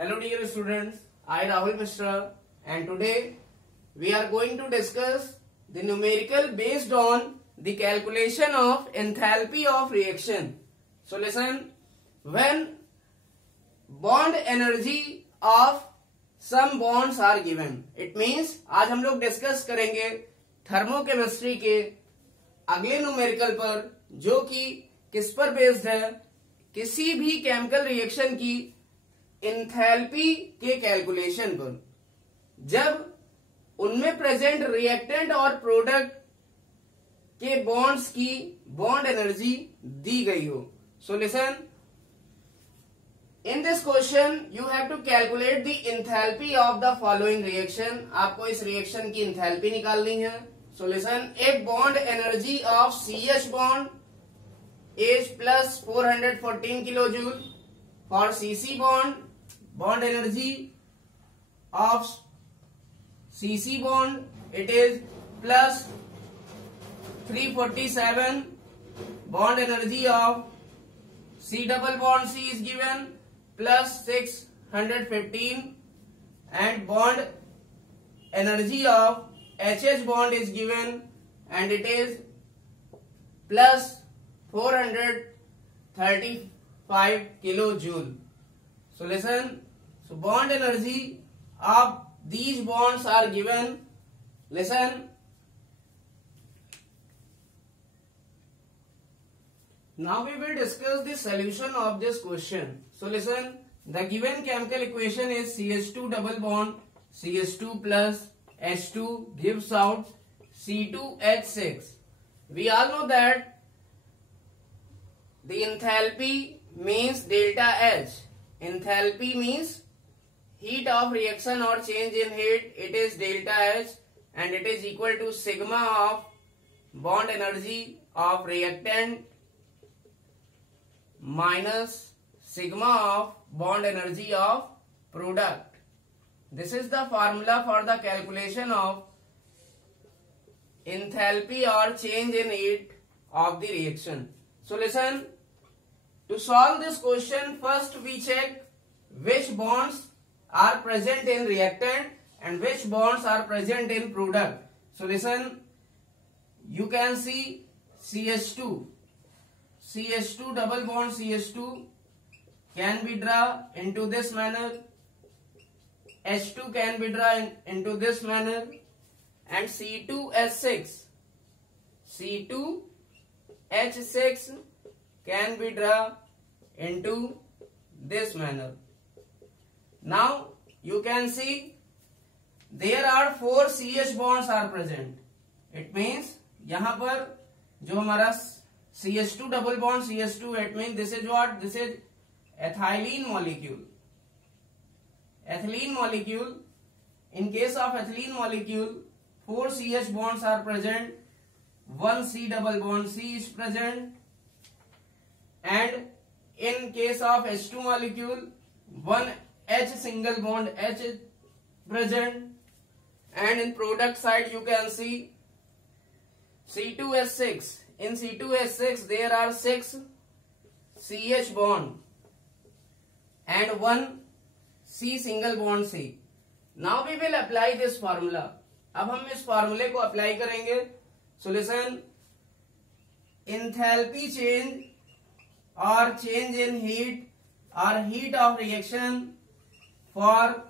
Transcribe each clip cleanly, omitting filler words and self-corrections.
Hello dear students, I Rahul Mishra and today we are going to discuss the numerical based on the calculation of enthalpy of reaction. So listen, when bond energy of some bonds are given, it means आज हम लोग discuss करेंगे thermochemistry के अगले numerical पर, जो कि किस पर बेस्ड है, किसी भी केमिकल रिएक्शन की एंथैल्पी के कैलकुलेशन पर, जब उनमें प्रेजेंट रिएक्टेंट और प्रोडक्ट के बॉन्ड्स की बॉन्ड एनर्जी दी गई हो. So listen, in this question you have to calculate the enthalpy of the following reaction. आपको इस रिएक्शन की एंथैल्पी निकालनी है. So listen, a bond energy of CH bond is plus 414 kilojoule. For CC bond energy of CC bond it is plus 347. Bond energy of C double bond C is given plus 615, and bond energy of HH bond is given and it is plus 435 kilojoule. So listen, so bond energy of these bonds are given. Listen, now we will discuss the solution of this question. So listen, the given chemical equation is CH2 double bond CH2 plus H2 gives out C2H6. We all know that the enthalpy means delta H. Enthalpy means heat of reaction or change in heat. It is delta H and it is equal to sigma of bond energy of reactant minus sigma of bond energy of product. This is the formula for the calculation of enthalpy or change in heat of the reaction. So listen, to solve this question, first we check which bonds are present in reactant and which bonds are present in product. So listen, you can see CH2 double bond CH2 can be drawn into this manner, H2 can be drawn into this manner, and C2H6 can be drawn into this manner. Now you can see there are 4 CH bonds are present. It means यहाँ पर जो हमारा CH2 double bond CH2, it means this is what? This is ethylene molecule. Ethylene molecule. In case of ethylene molecule, 4 CH bonds are present. 1 C double bond C is present. And in case of H2 molecule, 1 H single bond H is present. And in product side you can see C2H6. In C2H6 there are 6 CH bond and 1 C single bond C. Now we will apply this formula. अब हम इस फॉर्मूले को apply करेंगे. So listen, enthalpy change or change in heat or heat of reaction for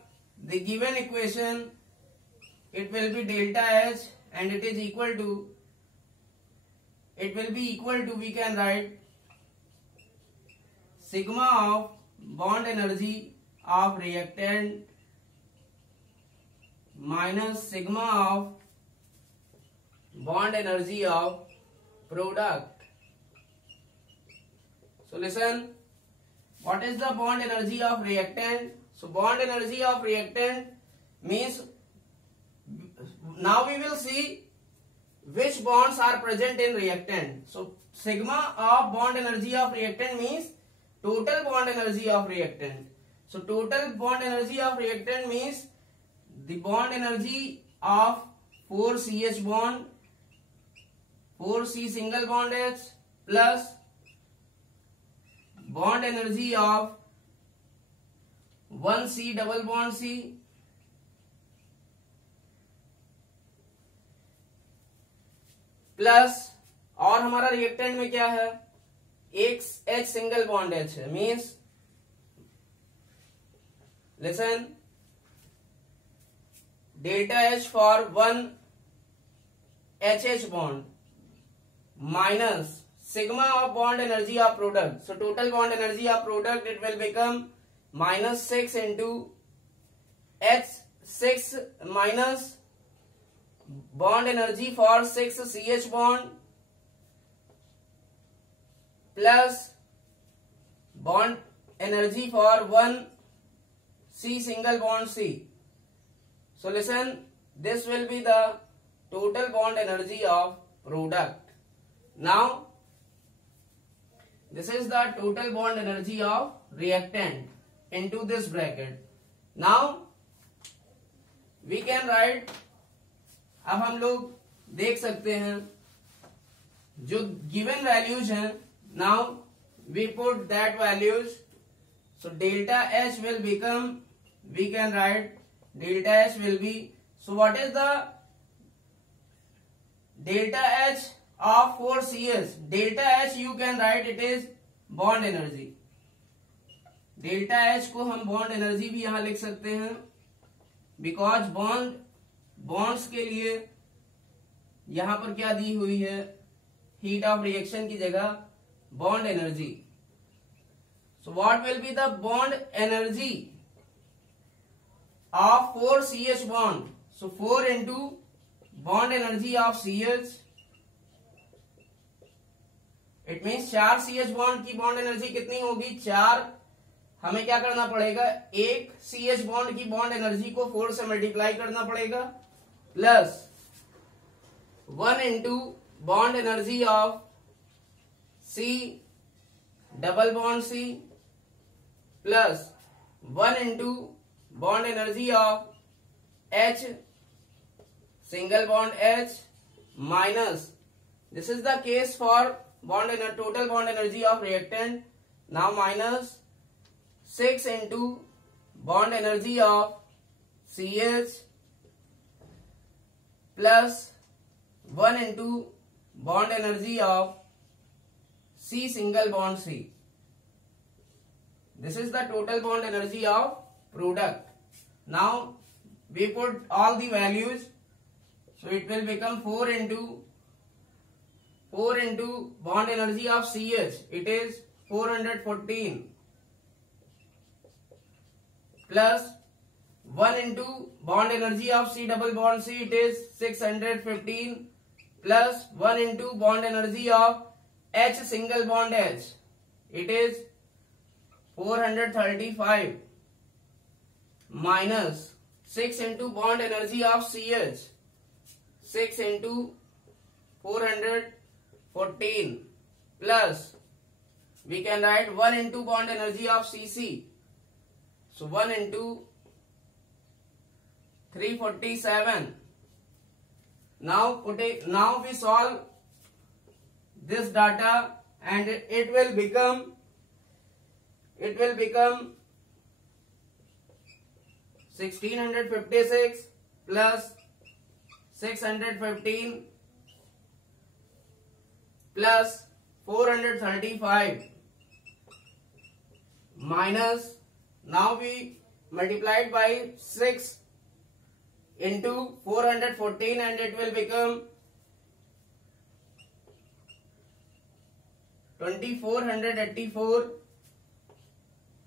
the given equation, it will be delta H and it is equal to, we can write sigma of bond energy of reactant minus sigma of bond energy of product. So listen, what is the bond energy of reactant? So bond energy of reactant means, now we will see which bonds are present in reactant. So sigma of bond energy of reactant means total bond energy of reactant. So total bond energy of reactant means the bond energy of 4 CH bond, 4 C single bond H plus bond energy of 1C double bond C plus, और हमारा reactant में क्या है, एक H single bond H है, means listen, delta H for 1 HH bond minus sigma of bond energy of product. So total bond energy of product, it will become minus 6 into H6 minus bond energy for 6 CH bond plus bond energy for 1 C single bond C. So listen, this will be the total bond energy of product. Now this is the total bond energy of reactant into this bracket. Now we can write, अब हम लोग देख सकते हैं जो given values हैं, now we put that values. So delta H will become, we can write delta H will be, so what is the delta H of 4CS? Delta H you can write it is bond energy. Delta H को हम bond energy भी यहां लिख सकते हैं, because bonds के लिए यहां पर क्या दी हुई है, हीट ऑफ रिएक्शन की जगह bond energy. So what will be the bond energy of 4 CH bond? So 4 into bond energy of CH, it means 4 CH bond की bond energy कितनी होगी, 4. हमें क्या करना पड़ेगा, एक CH bond की bond energy को 4 से मल्टीप्लाई करना पड़ेगा, plus 1 into bond energy of C double bond C plus 1 into bond energy of H single bond H minus, this is the case for total bond energy of reactant, now minus 6 into bond energy of CH plus 1 into bond energy of C single bond C. This is the total bond energy of product. Now we put all the values, so it will become 4 into bond energy of CH, it is 414 plus 1 into bond energy of C double bond C, it is 615 plus 1 into bond energy of H single bond H, it is 435 minus 6 into bond energy of CH, 6 into 414 plus we can write 1 into bond energy of CC, so 1 into 347. Now we solve this data and it will become 1656 plus 615 plus 435 minus, now we multiplied by 6 into 414 and it will become 2484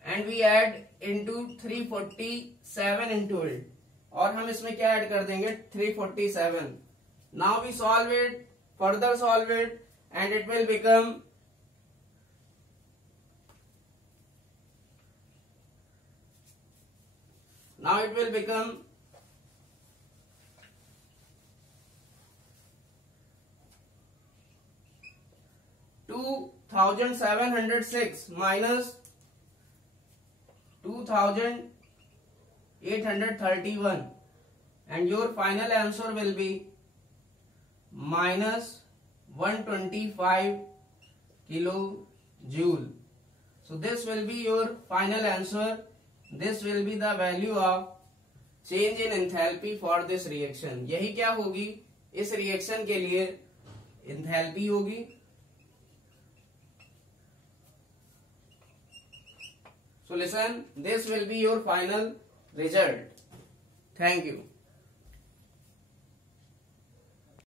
and we add into 347 into it, और हम इसमें क्या add कर देंगे 347. Now we solve it, further solve it and it will become 2706 minus 2831 and your final answer will be minus 125 kilojoule. So this will be your final answer this will be the value of change in enthalpy for this reaction. यही क्या होगी, इस reaction के लिए enthalpy होगी। So listen, this will be your final result. Thank you.